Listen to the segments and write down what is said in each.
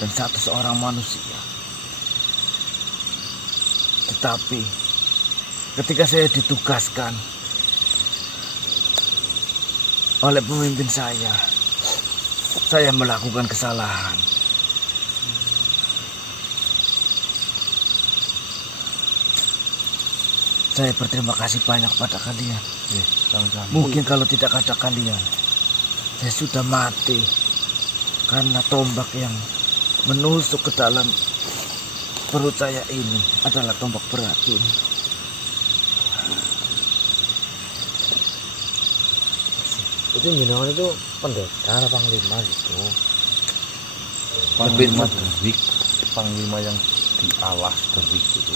dan satu seorang manusia. Tetapi ketika saya ditugaskan oleh pemimpin saya melakukan kesalahan. Saya berterima kasih banyak pada kalian. Mungkin kalau tidak ada kalian, saya sudah mati karena tombak yang menusuk ke dalam perut saya ini adalah tombak beracun. Itu jenengan itu pendekar panglima gitu. Panglima Derik, panglima yang di alas Derik gitu.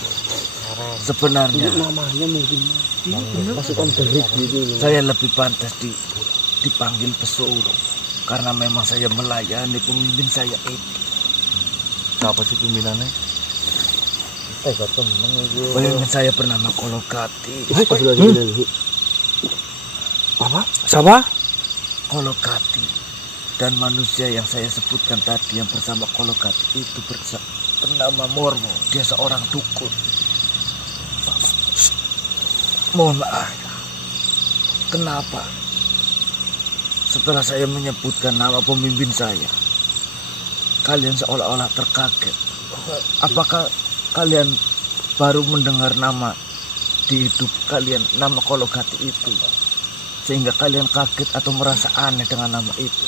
Sebenarnya Namanya mungkin pasukan Derik gitu. saya lebih pantas dipanggil pesuruh karena memang saya melayani pemimpin saya itu. Siapa sih pimpinannya? Gak temen itu. Pemimpin saya bernama Kolokati. Apa? Siapa? Kolokati. Dan manusia yang saya sebutkan tadi yang bersama Kolokati itu bernama Mormo. Dia seorang dukun. Mohon maaf. Kenapa? Setelah saya menyebutkan nama pemimpin saya, kalian seolah-olah terkaget. Apakah kalian baru mendengar nama di hidup kalian, nama Kolokati itu, sehingga kalian kaget atau merasa aneh dengan nama itu?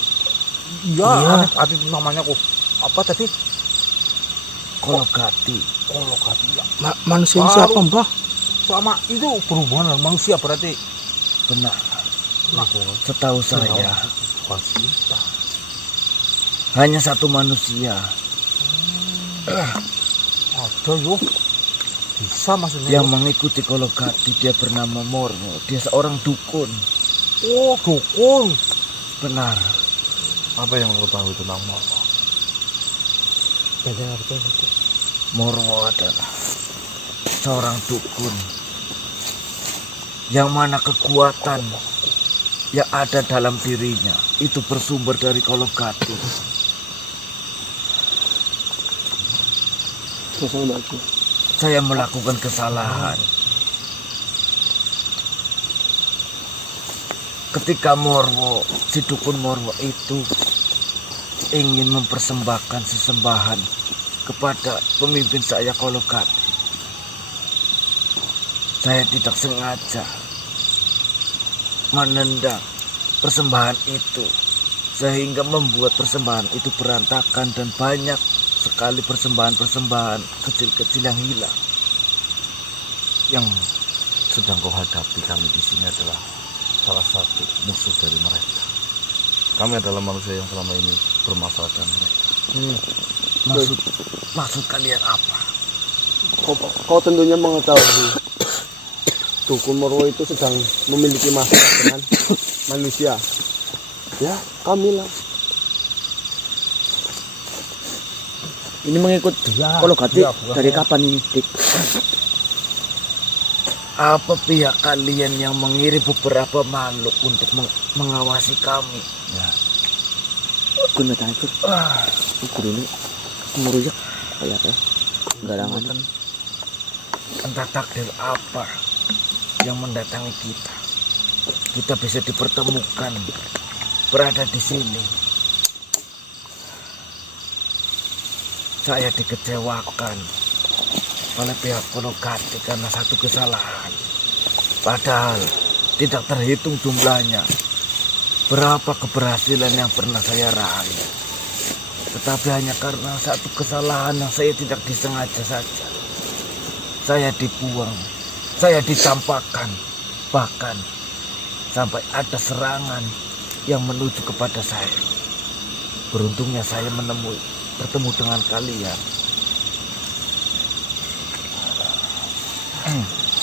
Iya. Ada namanya kok. Apa tadi? Kolokati. Kolokati ya. Manusia siapa mbah? Sama itu berhubungan dengan manusia berarti. Benar. Setahu saya hanya satu manusia Ada yo. Bisa maksudnya. yang mengikuti Kolokati. Dia bernama Mormo. Dia seorang dukun. Oh, dukun. Benar. Apa yang lo tahu tentang Mormo? Mormo adalah seorang dukun yang mana kekuatan yang ada dalam dirinya itu bersumber dari Kolokati. Saya melakukan kesalahan ketika Mormo, si dukun Mormo itu ingin mempersembahkan sesembahan kepada pemimpin saya Kolokati. Saya tidak sengaja menendang persembahan itu sehingga membuat persembahan itu berantakan dan banyak sekali persembahan-persembahan kecil-kecil yang hilang. Yang sedang kau hadapi kami di sini adalah salah satu musuh dari mereka. Kami adalah manusia yang selama ini bermasalah dengan mereka. Maksud kalian apa? Kau tentunya mengetahui dukun Morwo itu sedang memiliki masalah dengan manusia. Ya, kamilah. Ini mengikut Kolokati dari kapan ini, Dik? Apa pihak kalian yang mengirim beberapa makhluk untuk mengawasi kami? Ya. Gue nggak tahu. Ukur ini ngurujak kayak apa? Garangan. Entah takdir apa yang mendatangi kita. Kita bisa dipertemukan berada di sini. Saya dikecewakan oleh pihak Kolokati karena satu kesalahan. Padahal tidak terhitung jumlahnya berapa keberhasilan yang pernah saya raih. Tetapi hanya karena satu kesalahan yang saya tidak disengaja saja, saya dibuang, saya dicampakkan, bahkan sampai ada serangan yang menuju kepada saya. Beruntungnya saya bertemu dengan kalian.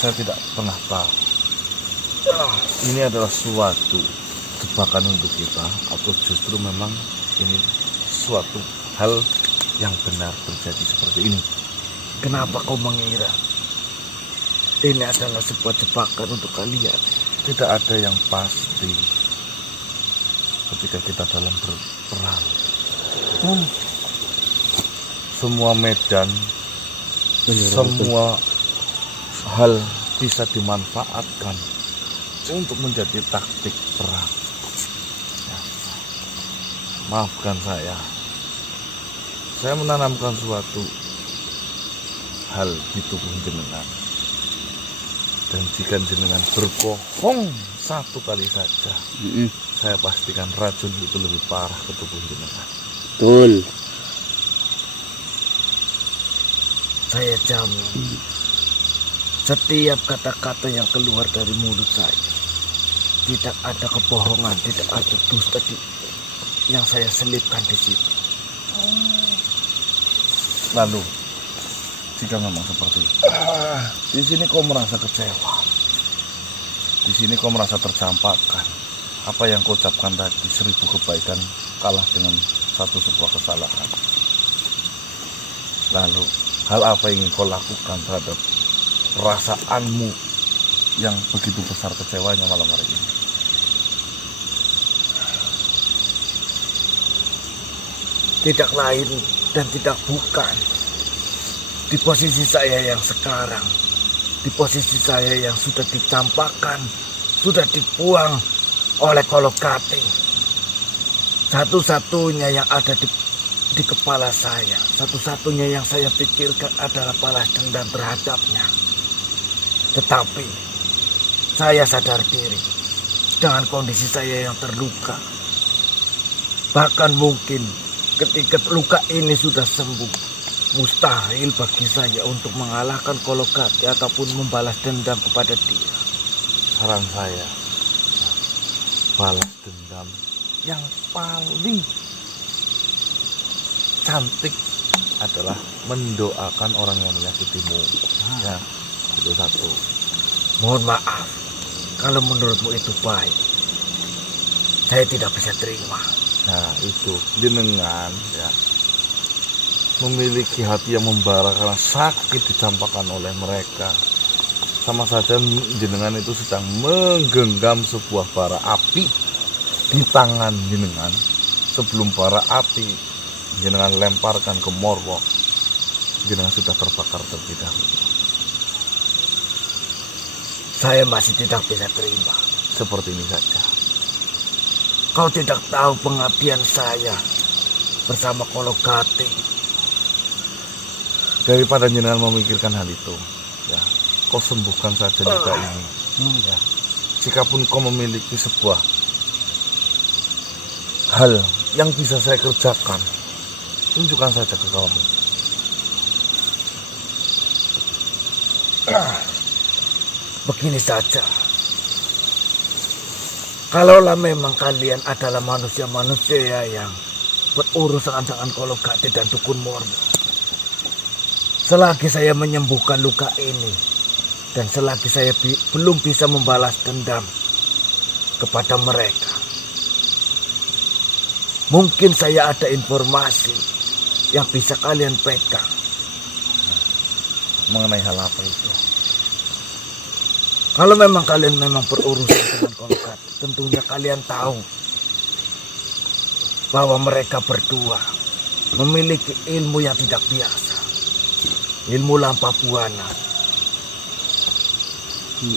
Saya tidak pernah tahu ini adalah suatu jebakan untuk kita atau justru memang ini suatu hal yang benar terjadi seperti ini. Kenapa kau mengira ini adalah sebuah jebakan untuk kalian? Tidak ada yang pasti ketika kita dalam berperang. semua medan, semua hal bisa dimanfaatkan untuk menjadi taktik perang. Ya. Maafkan saya menanamkan suatu hal di tubuh jenengan, dan jika jenengan berbohong satu kali saja, saya pastikan racun itu lebih parah ke tubuh jenengan. Betul. Saya jamin setiap kata-kata yang keluar dari mulut saya tidak ada kebohongan, tidak ada dusta yang saya selipkan di situ. Lalu, jika memang seperti itu, di sini kau merasa kecewa, di sini kau merasa tercampakkan. Apa yang kau ucapkan tadi, 1000 kebaikan kalah dengan satu sebuah kesalahan. Lalu, hal apa yang ingin kau lakukan terhadap perasaanmu yang begitu besar kecewanya malam hari ini? Tidak lain dan tidak bukan di posisi saya yang sekarang, di posisi saya yang sudah dicampakkan, sudah dibuang oleh Kolokati. Satu-satunya yang ada di kepala saya, satu-satunya yang saya pikirkan adalah balas dendam terhadapnya. Tetapi saya sadar diri dengan kondisi saya yang terluka. Bahkan mungkin ketika luka ini sudah sembuh, mustahil bagi saya untuk mengalahkan Kolokati ataupun membalas dendam kepada dia. Saran saya, balas dendam yang paling cantik adalah mendoakan orang yang menyakitimu. Ya, itu satu. Mohon maaf, kalau menurutmu itu baik, saya tidak bisa terima. Nah, itu jenengan ya memiliki hati yang membara karena sakit dicampakkan oleh mereka. Sama saja jenengan itu sedang menggenggam sebuah bara api di tangan jenengan. Sebelum bara api jenengan lemparkan ke Morwo, jenengan sudah terbakar terlebih dahulu. Saya masih tidak bisa terima. Seperti ini saja. Kau tidak tahu pengabdian saya bersama Kolokati. Daripada jenengan memikirkan hal itu, ya, kau sembuhkan saja luka ini. Ya. Jikapun kau memiliki sebuah hal yang bisa saya kerjakan, tunjukkan saja ke kamu. Begini saja. Kalaulah memang kalian adalah manusia-manusia yang berurusan dengan Kolokati dan Dukun Morwo, selagi saya menyembuhkan luka ini dan selagi saya belum bisa membalas dendam kepada mereka, mungkin saya ada informasi yang bisa kalian pegang. Mengenai hal apa itu? Kalau memang kalian memang berurusan dengan Kolokati, tentunya kalian tahu bahwa mereka berdua memiliki ilmu yang tidak biasa, ilmu lampah buana.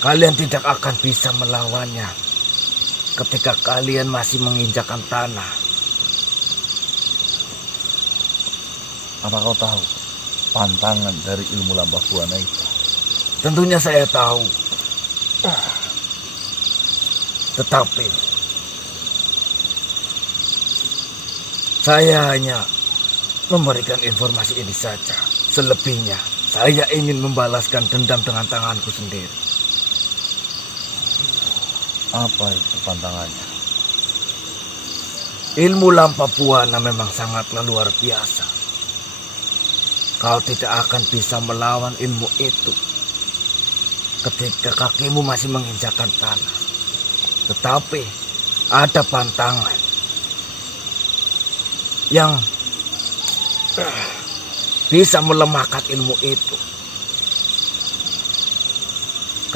Kalian tidak akan bisa melawannya ketika kalian masih menginjakan tanah. Apa kau tahu pantangan dari ilmu lampah buana itu? Tentunya saya tahu. Tetapi saya hanya memberikan informasi ini saja. Selebihnya saya ingin membalaskan dendam dengan tanganku sendiri. Apa itu pantangannya? Ilmu lampah buana memang sangatlah luar biasa. Kau tidak akan bisa melawan ilmu itu ketika kakimu masih menginjakan tanah. Tetapi ada pantangan yang bisa melemahkan ilmu itu.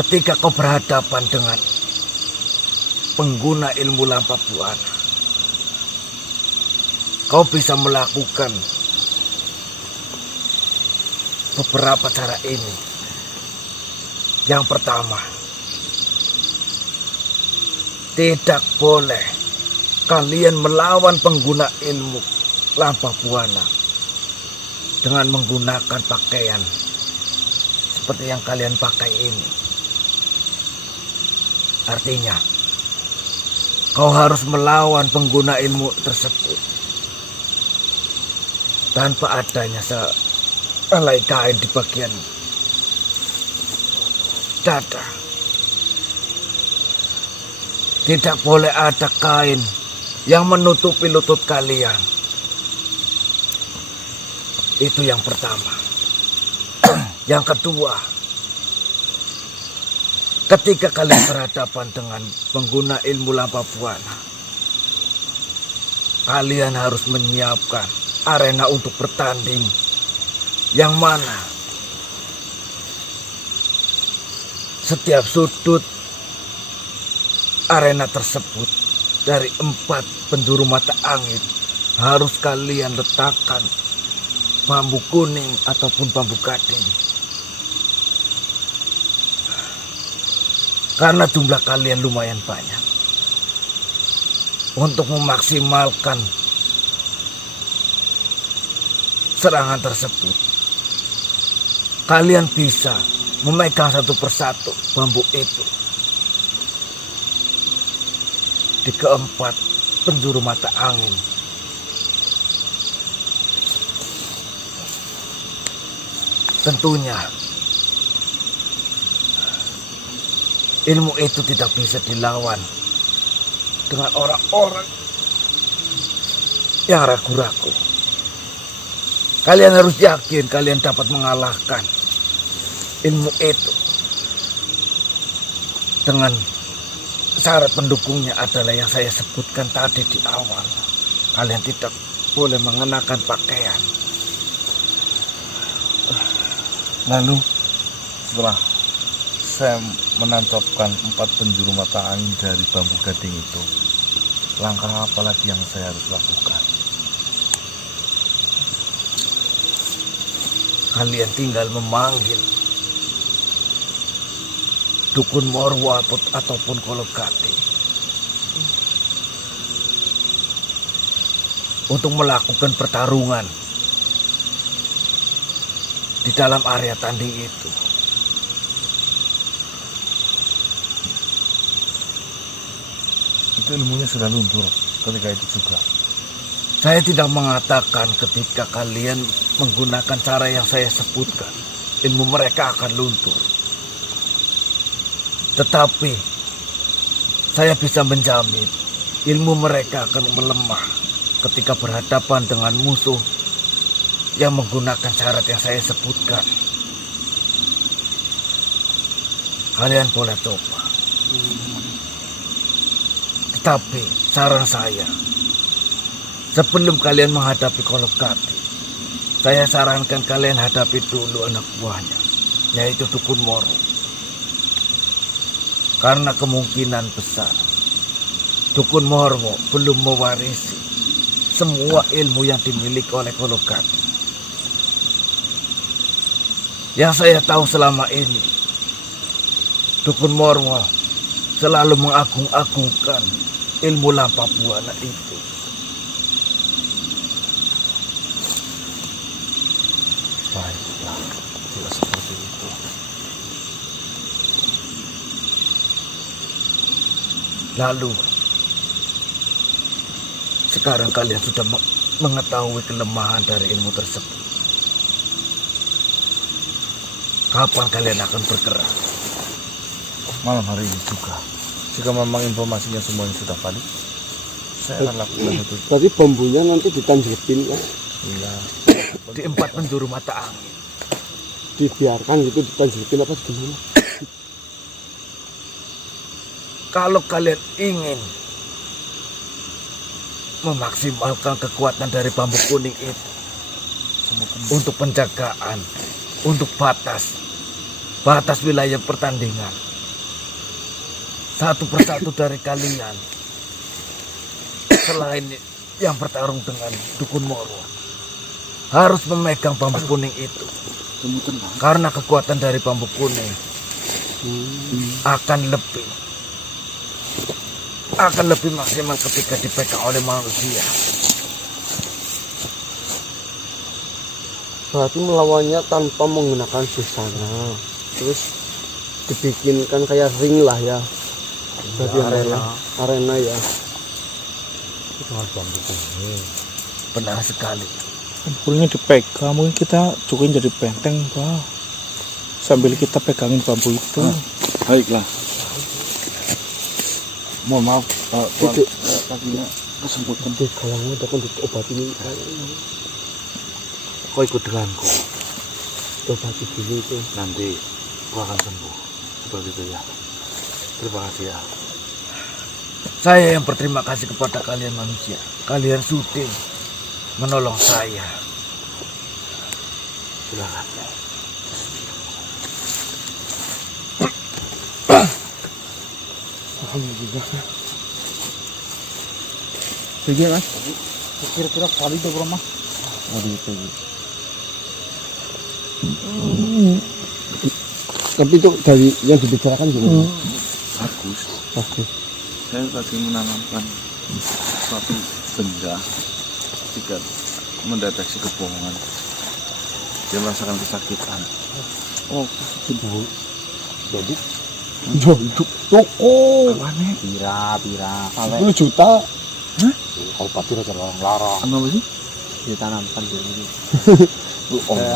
Ketika kau berhadapan dengan pengguna ilmu lampah buana, kau bisa melakukan beberapa cara ini. Yang pertama, tidak boleh kalian melawan pengguna ilmu Lampa Buana dengan menggunakan pakaian seperti yang kalian pakai ini. Artinya, kau harus melawan pengguna ilmu tersebut tanpa adanya sehelai kain di bagian dada. Tidak boleh ada kain yang menutupi lutut kalian. Itu yang pertama. Yang kedua, ketika kalian berhadapan dengan pengguna ilmu Lampa Buana, kalian harus menyiapkan arena untuk bertanding, yang mana setiap sudut arena tersebut dari 4 penjuru mata angin harus kalian letakkan bambu kuning ataupun bambu gading. Karena jumlah kalian lumayan banyak, untuk memaksimalkan serangan tersebut, kalian bisa memegang satu persatu bambu itu di keempat penjuru mata angin. Tentunya ilmu itu tidak bisa dilawan dengan orang-orang yang ragu-ragu. Kalian harus yakin kalian dapat mengalahkan ilmu itu. Dengan syarat pendukungnya adalah yang saya sebutkan tadi di awal. Kalian tidak boleh mengenakan pakaian. Lalu setelah saya menancapkan 4 penjuru mata angin dari bambu gading itu, langkah apa lagi yang saya harus lakukan? Kalian tinggal memanggil Dukun Morwo ataupun Kologati untuk melakukan pertarungan di dalam area tanding itu. Itu ilmunya sudah luntur ketika itu juga. Saya tidak mengatakan ketika kalian menggunakan cara yang saya sebutkan, ilmu mereka akan luntur. Tetapi saya bisa menjamin ilmu mereka akan melemah ketika berhadapan dengan musuh yang menggunakan syarat yang saya sebutkan. Kalian boleh coba. Tetapi saran saya, sebelum kalian menghadapi Kologati, saya sarankan kalian hadapi dulu anak buahnya, yaitu Dukun Morwo. Karena kemungkinan besar Dukun Morwo belum mewarisi semua ilmu yang dimiliki oleh Kologati. Yang saya tahu selama ini, Dukun Morwo selalu mengagung-agungkan ilmu Lampa Buana itu. Baiklah, tidak seperti itu. Lalu, sekarang kalian sudah mengetahui kelemahan dari ilmu tersebut. Kapan kalian akan bergerak? Malam hari ini juga. Jika memang informasinya semuanya sudah valid, saya akan lakukan itu. Berarti bambunya nanti ditanjepin ya? Iya. Di 4 penjuru mata angin. Dibiarkan gitu ditanjepin apa gimana? Kalau kalian ingin memaksimalkan kekuatan dari bambu kuning itu untuk penjagaan, untuk batas wilayah pertandingan, satu persatu dari kalian selain yang bertarung dengan Dukun Morwo harus memegang bambu kuning itu Karena kekuatan dari bambu kuning akan lebih maksimal ketika dipegang oleh manusia. Berarti melawannya tanpa menggunakan busana. Terus dibikinkan kayak ring lah ya. Berarti arena ya. Benar sekali. Bambunya dipegang, mungkin kita juga jadi benteng, Pak. Sambil kita pegangin bambu itu. Baiklah. Mohon maaf, Tuan, kakinya Kesempatan di kalangnya dapat diobati ini. kau ikut denganku. Obati dulu itu. Nanti kau akan sembuh. Seperti itu ya. Terima kasih ya. Saya yang berterima kasih kepada kalian manusia. Kalian sudi menolong saya. Silakan. Alhamdulillah. Jadi Mas, kira-kira kali itu berapa Mas? Tapi itu dari yang dibicarakan gimana? Bagus. Bagus. Saya tadi menanamkan suatu benda jika mendeteksi kebohongan. Dia merasakan kesakitan. Oh, sembuh. Jadi, toko. Pira. 10 juta. Kau pati aja larang-larang. Apa sih? Ditanamkan di sini.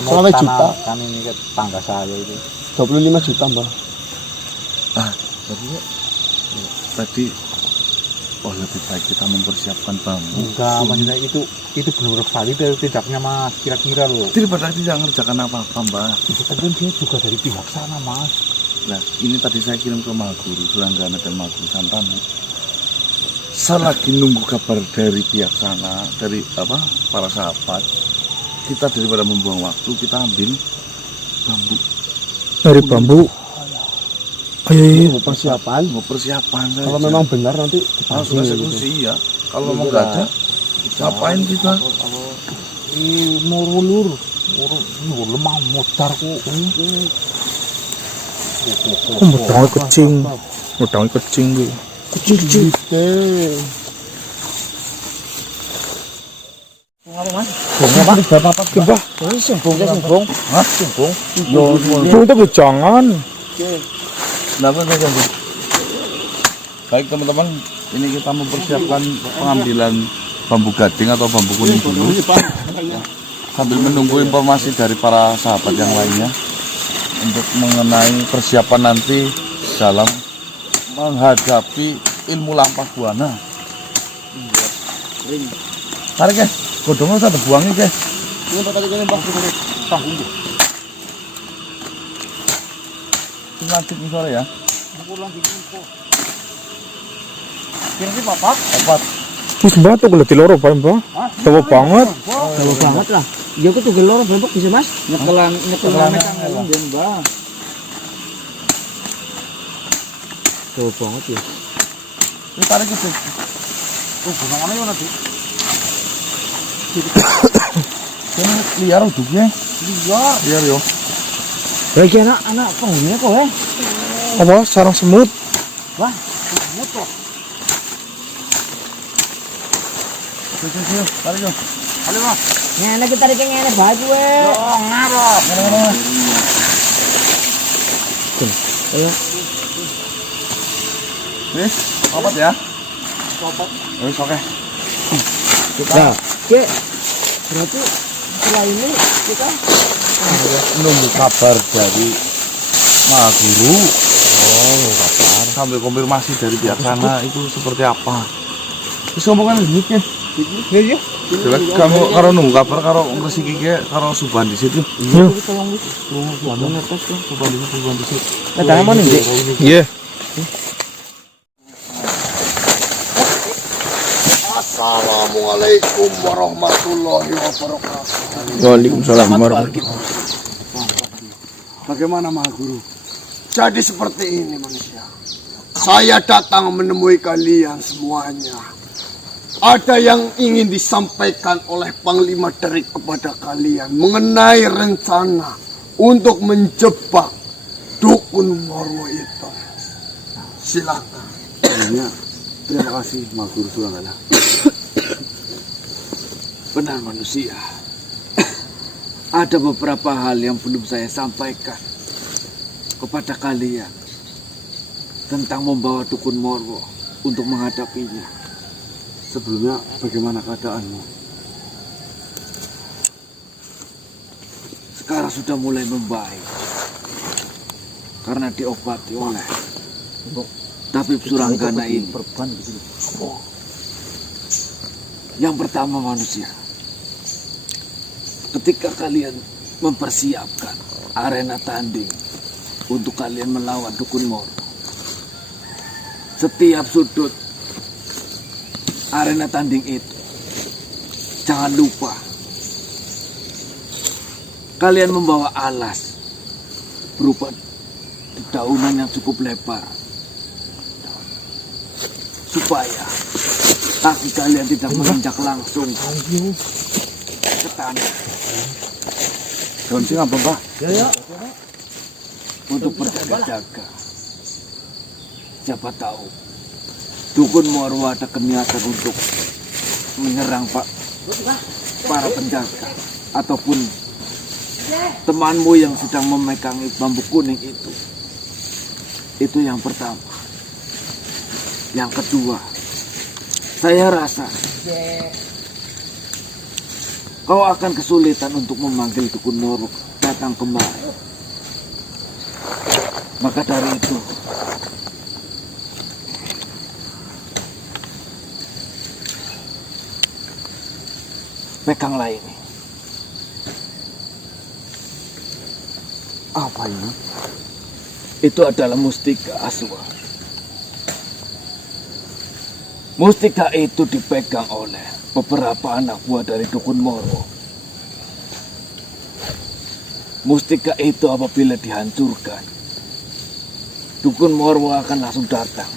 Selama juta. Kan ini ke tangga saya itu. 25 juta, Mbak. Tadi lebih baik kita mempersiapkan bambu. Enggak, maksudnya itu benar-benar valid tidaknya Mas, kira-kira loh. Daripada tidak ngerjakan apa-apa, Mbak. Itu kan dia juga dari pihak sana Mas. Nah, ini tadi saya kirim ke Mahaguru, Suranggana dan Mahaguru Santanu. Saya lagi nunggu kabar dari pihak sana, dari para sahabat. Kita daripada membuang waktu, kita ambil bambu. Dari bambu. Ayo. Mau persiapan. Mau persiapan saja. Kalau memang benar nanti harus eksekusi ya. Kalau memang nggak ada, ngapain kita? Murulur lemah modar ku. Mudangnya kecing gitu. kecil. Berapa Mbah? Sembung. Hah? Singkong? Itu tapi jangan. Kenapa nggak sambung? Baik teman-teman, ini kita mempersiapkan pengambilan bambu gading atau bambu kuning dulu. Sambil menunggu informasi dari para sahabat yang lainnya untuk mengenai persiapan nanti dalam menghadapi ilmu lampah buana. Tarik ya, godongnya usah dibuangin ya. Ini tadi kan Mbak tanggung. Lanjut nih sore ya. Kira-kira papat. Wis Mbah tuh kalau diloro Pak Mbah. Dawa banget. Jauh banget lah. Ya aku tuh gelor berapa bisa Mas? Nyekelan kan dan Mbah. Jauh banget ya. Ini tarik itu. Hubungannya mana tuh? Ini liar uduknya. Liar yo. Bagi anak penghuninya kok Apa sarang semut? Wah, Tarik yo. ngene kita tarik ngene baju Ayo. Nih, papat ya. Wis oke. Nah, Ki. Berarti setelah ini kita Nunggu kabar dari Mahaguru. Kabar. Sambil konfirmasi dari pihak sana itu seperti apa. Terus ngomongkan gini ya. iya. Jelek kamu karo nunggu kabar karo ngresi iki karo Suban di situ. Iya. Tolong wis. Suwan netes kan Suban di situ. Datang mana Dik? Iya. Assalamualaikum warahmatullahi wabarakatuh. Waalaikumsalam warahmatullahi wabarakatuh. Bagaimana Mahaguru? Jadi seperti ini manusia. Saya datang menemui kalian semuanya. Ada yang ingin disampaikan oleh Panglima Derik kepada kalian mengenai rencana untuk menjebak dukun Morwo itu. Silakan. Terima kasih Maguru Suranggana. Benar manusia. Ada beberapa hal yang belum saya sampaikan kepada kalian tentang membawa dukun Morwo untuk menghadapinya. Sebelumnya bagaimana keadaanmu? Sekarang sudah mulai membaik karena diobati oleh tabib Suranggana ini. Yang pertama manusia, ketika kalian mempersiapkan arena tanding untuk kalian melawan dukun Morwo, setiap sudut arena tanding itu jangan lupa kalian membawa alas berupa dedaunan yang cukup lebar supaya kaki kalian tidak menginjak langsung ke tanah. Daun sing apa, Pak? Untuk berjaga-jaga. Siapa tahu dukun Morwo ada niatan untuk menyerang para penjaga ataupun temanmu yang sedang memegangi bambu kuning itu. Itu yang pertama. Yang kedua, saya rasa kau akan kesulitan untuk memanggil dukun Morwo datang kemari. Maka dari itu, peganglah ini. Apa ini? Itu adalah mustika Aswa. Mustika itu dipegang oleh beberapa anak buah dari dukun Morwo. Mustika itu apabila dihancurkan, dukun Morwo akan langsung datang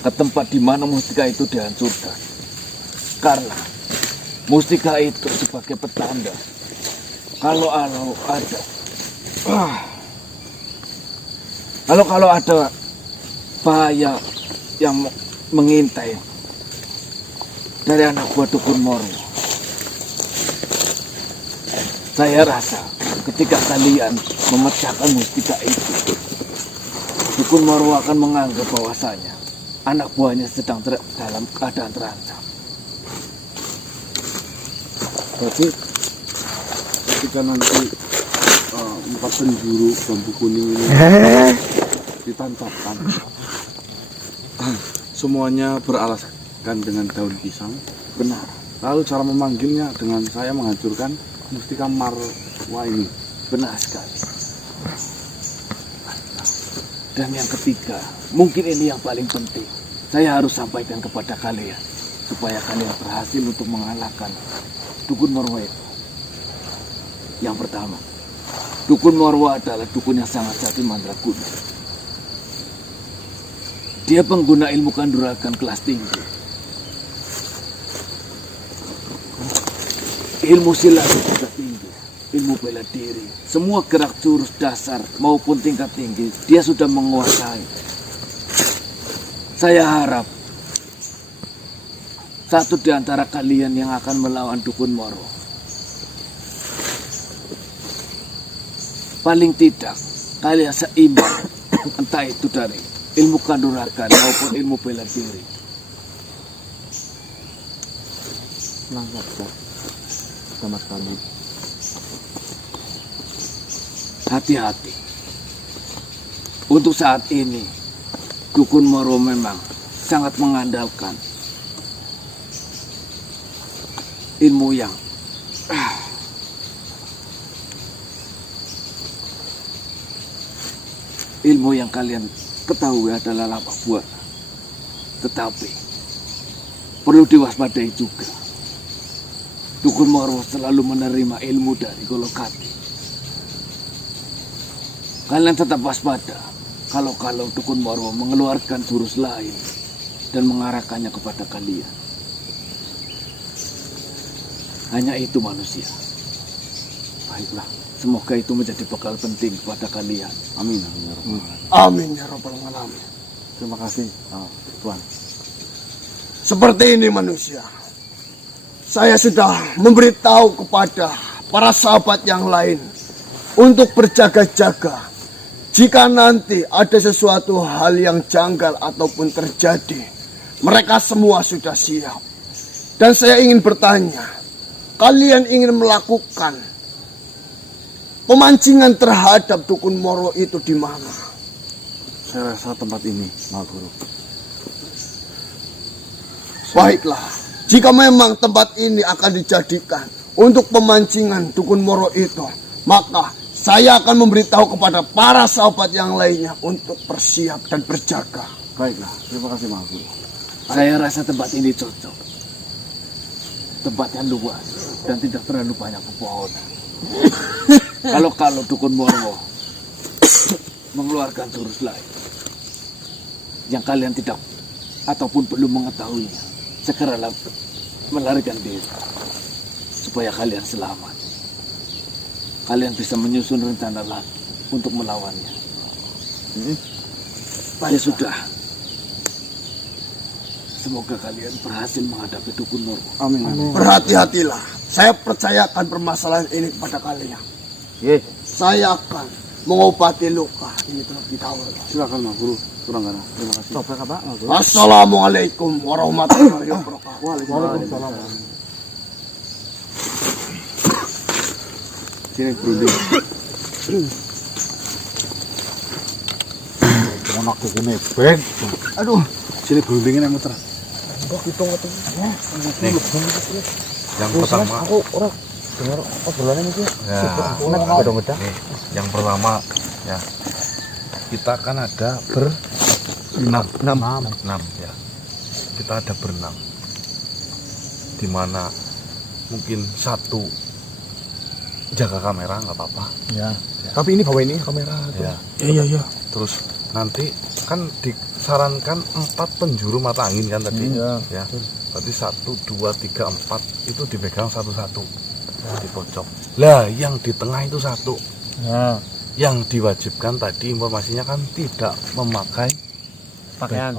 ke tempat di mana mustika itu dihancurkan. Karena mustika itu sebagai petanda kalau ada bahaya yang mengintai dari anak buah dukun Morwo, saya rasa ketika kalian memecahkan mustika itu, dukun Morwo akan menganggap bahwasanya anak buahnya sedang dalam keadaan terancam. Berarti ketika nanti 4 penjuru bambu kuning ini ditancapkan, semuanya beralaskan dengan daun pisang. Benar. Lalu cara memanggilnya dengan saya menghancurkan mustika Marwa ini. Benar sekali. Dan yang ketiga, mungkin ini yang paling penting. Saya harus sampaikan kepada kalian supaya kalian berhasil untuk mengalahkan dukun Morwo itu. Yang pertama, dukun Morwo adalah dukun yang sangat sakti mandraguna. Dia pengguna ilmu kanuragan kelas tinggi. Ilmu silat juga tinggi, ilmu bela diri, semua gerak jurus dasar maupun tingkat tinggi dia sudah menguasai. Saya harap satu di antara kalian yang akan melawan dukun Morwo, paling tidak kalian seimbang, entah itu dari ilmu kanuragan maupun ilmu bela diri. sama sekali. Hati-hati. Untuk saat ini, dukun Morwo memang sangat mengandalkan ilmu yang kalian ketahui adalah lapak buah. Tetapi perlu diwaspadai juga. Dukun Morwo selalu menerima ilmu dari Golokati. Kalian tetap waspada kalau Dukun Morwo mengeluarkan jurus lain dan mengarahkannya kepada kalian. Hanya itu manusia. Baiklah, semoga itu menjadi bekal penting kepada kalian. Amin. Amin ya Rabbal. Amin ya Rabbal Alamin. Terima kasih Tuan. Seperti ini manusia. Saya sudah memberitahu kepada para sahabat yang lain untuk berjaga-jaga. Jika nanti ada sesuatu hal yang janggal ataupun terjadi, mereka semua sudah siap. Dan saya ingin bertanya, kalian ingin melakukan pemancingan terhadap Dukun Moro itu di mana? Saya rasa tempat ini, Mahaguru. Baiklah, jika memang tempat ini akan dijadikan untuk pemancingan Dukun Moro itu, maka saya akan memberitahu kepada para sahabat yang lainnya untuk bersiap dan berjaga. Baiklah, terima kasih Mahaguru. Saya rasa tempat ini cocok. Tempatnya luas dan tidak terlalu banyak pepohonan. Kalau Dukun Moro mengeluarkan jurus lain yang kalian tidak ataupun belum mengetahuinya, segeralah melarikan diri supaya kalian selamat. Kalian bisa menyusun rencana lagi untuk melawannya. Ya sudah. Semoga kalian berhasil menghadapi Dukun Moro. Amin. Berhati-hatilah. Saya percayakan permasalahan ini kepada kalian. Ye, Saya akan mengobati luka ini terlebih dahulu. silakan Mahaguru. Suranggana. Terima kasih. Assalamualaikum warahmatullahi wabarakatuh. Waalaikumsalam. Sini berunding. Mau aku gini bed. Aduh, Sini berundingin yang muter. Yang pertama. Aku orang dengar obrolannya itu. Ya. Nih, yang pertama ya. Kita kan ada enam ya. Kita ada berenam. Dimana mungkin satu jaga kamera nggak apa-apa. Ya. tapi ini bawa ini kamera. Ya. Iya. Terus nanti kan disarankan 4 penjuru mata angin kan tadi. Ya. Berarti 1, 2, 3, 4 itu dipegang satu-satu di pojok. Lah yang di tengah itu satu. Ya. Yang diwajibkan tadi informasinya kan tidak memakai Pakaian.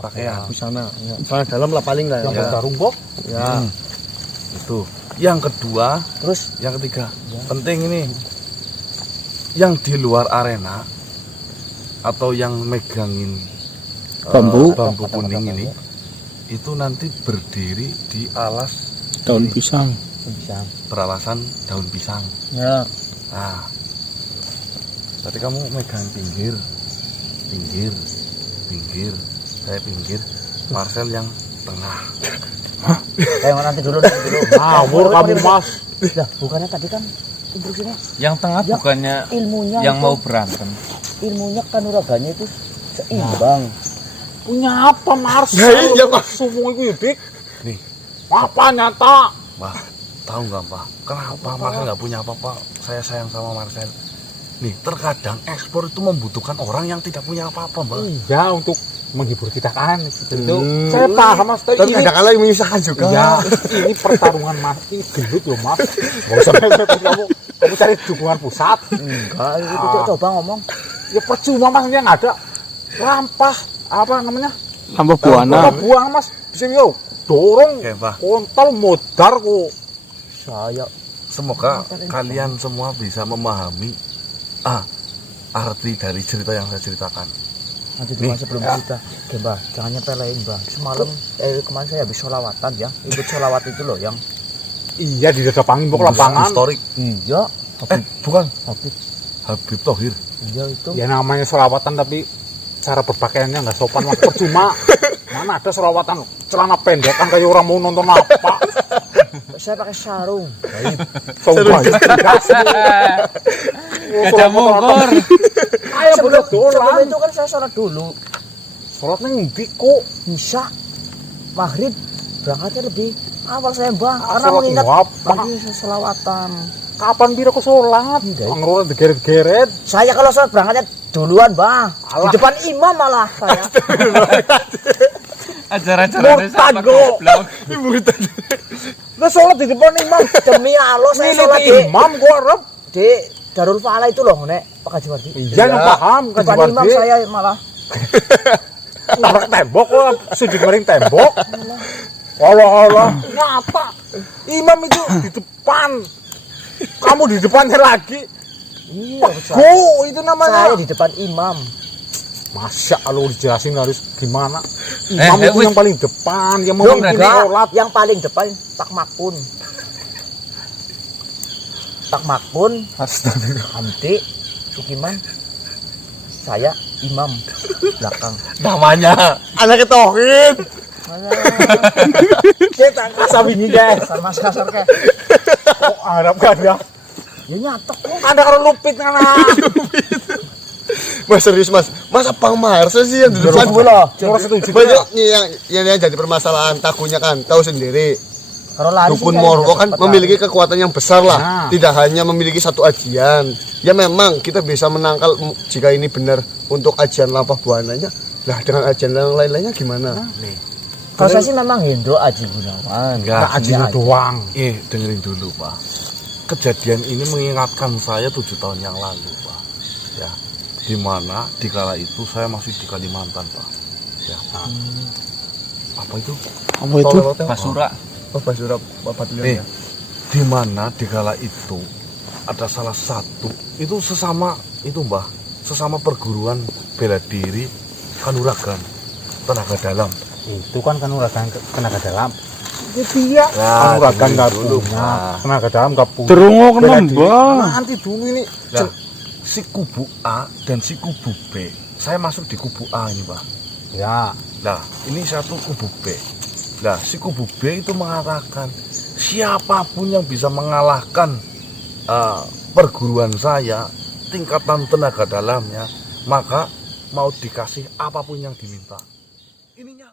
Busana. Ya. Soalnya dalam lah paling lah. yang bertarung kok. Ya. Itu. Yang kedua, Terus yang ketiga, penting ini. Yang di luar arena atau yang megangin Bambu. bambu kuning ini itu nanti berdiri di alas Daun pisang. beralasan daun pisang. Ya. Nah, tadi kamu megang pinggir, saya pinggir, Marcel yang tengah. Kayak nanti dulu. Ngawur kamu Mas. Lah, bukannya tadi kan instruksinya Yang tengah Ya, bukannya ilmunya yang itu, mau berantem. ilmunya kanuraganya itu seimbang. Punya apa Marcel? iya, Pak. Semua itu Dik. Nih, Apa nyata? Mbak, tahu nggak Mbak? Kenapa Marcel nggak punya apa-apa? Saya sayang sama Marcel. Nih, terkadang ekspor itu membutuhkan orang yang tidak punya apa-apa, Mbak. Iya, untuk menghibur kita kan gitu. Saya paham Mas, tapi ini kadang-kadang yang menyusahkan juga. ya, ini pertarungan Mas, ini gendut loh Mas. Gak usah mepet kamu cari dukungan pusat. Enggak, itu coba ngomong. Ya percuma Mas, yang ada rampah apa namanya? Tambah Buang Mas. Bisa yo dorong Oke, Mbak. kontol modar kok. Saya Semoga kalian semua bisa memahami arti dari cerita yang saya ceritakan. nanti Nih, dulu sebelum kita, oke Mbak, jangan nyepelein Mbak. Semalam kemarin saya habis sholawatan ya, ikut sholawat itu loh yang Iya di dada panggung kok lapangan. Historik. iya Bukan. Habib Habib Thohir. iya itu. Ya namanya sholawatan tapi cara berpakaiannya nggak sopan Mas, percuma. Mana ada sholawatan celana pendek kan kayak orang mau nonton apa? Saya pakai sarung. Sobat. Gajah Mongkor. Ayo boleh Sebelum dolan. itu kan saya sholat dulu. Sholat nang ndi kok? Isya, maghrib berangkatnya lebih awal saya Bang, karena sholat mengingat ngapa? pagi sholawatan. Kapan biro ke sholat? Ngerola digeret-geret. Saya kalau sholat berangkatnya duluan Bang, di depan imam malah saya. Acara-acara Murtad kok. goblok. Lah sholat di depan imam. Demi Allah saya Milih sholat imam gua arep. di Darul Fala itu loh, Nek, Pak Haji Wardi. Iya, yang paham kan Depan imam saya malah. tabrak tembok kok, sujud miring tembok. Allah. Ngapa? Imam itu di depan. Kamu di depannya lagi. Iya, Go, itu namanya. saya di depan imam. Masya Allah, dijelasin harus gimana. Imam itu yang paling depan, yang memimpin Enggak, sholat. yang paling depan Pak Makun. Pak Makun, Hamdi, Sukiman, saya imam belakang. Namanya anak ketohin. Kita kasar ini guys. Kasar ke. Kok Arab kan ya? Ya nyatok kok. Ada karo lupit ngana. Mas serius mas, masa Bang Marsa sih yang di depan? Nomor setuju. Banyak yang jadi permasalahan takunya kan, tahu sendiri. Kalau lari Dukun sih Morwo kan cepet memiliki kekuatan yang besar lah. Nah. Tidak hanya memiliki satu ajian. Ya memang kita bisa menangkal jika ini benar untuk ajian lampah buananya. Lah dengan ajian yang lain-lainnya gimana? Kalau saya sih memang Hendro Aji Gunawan. Enggak aji doang. Dengerin dulu Pak. Kejadian ini mengingatkan saya 7 tahun yang lalu Pak. Ya, di mana di kala itu saya masih di Kalimantan Pak. Ya. Apa itu? Apa itu? Basura. Oh Basura Bapak Ya. Di mana di kala itu ada salah satu itu sesama itu Mbah, sesama perguruan bela diri Kanuragan tenaga dalam. Itu kan uragan tenaga dalam. Dia kanuragan enggak punya. Tenaga dalam enggak punya. Terungo Bela kenapa, diri. Bang? Nanti dulu ini. Nah, si kubu A dan si kubu B. Saya masuk di kubu A ini, Pak. Ya, Nah, ini satu kubu B. Nah, si kubu B itu mengatakan siapapun yang bisa mengalahkan perguruan saya, tingkatan tenaga dalamnya, maka mau dikasih apapun yang diminta. Ininya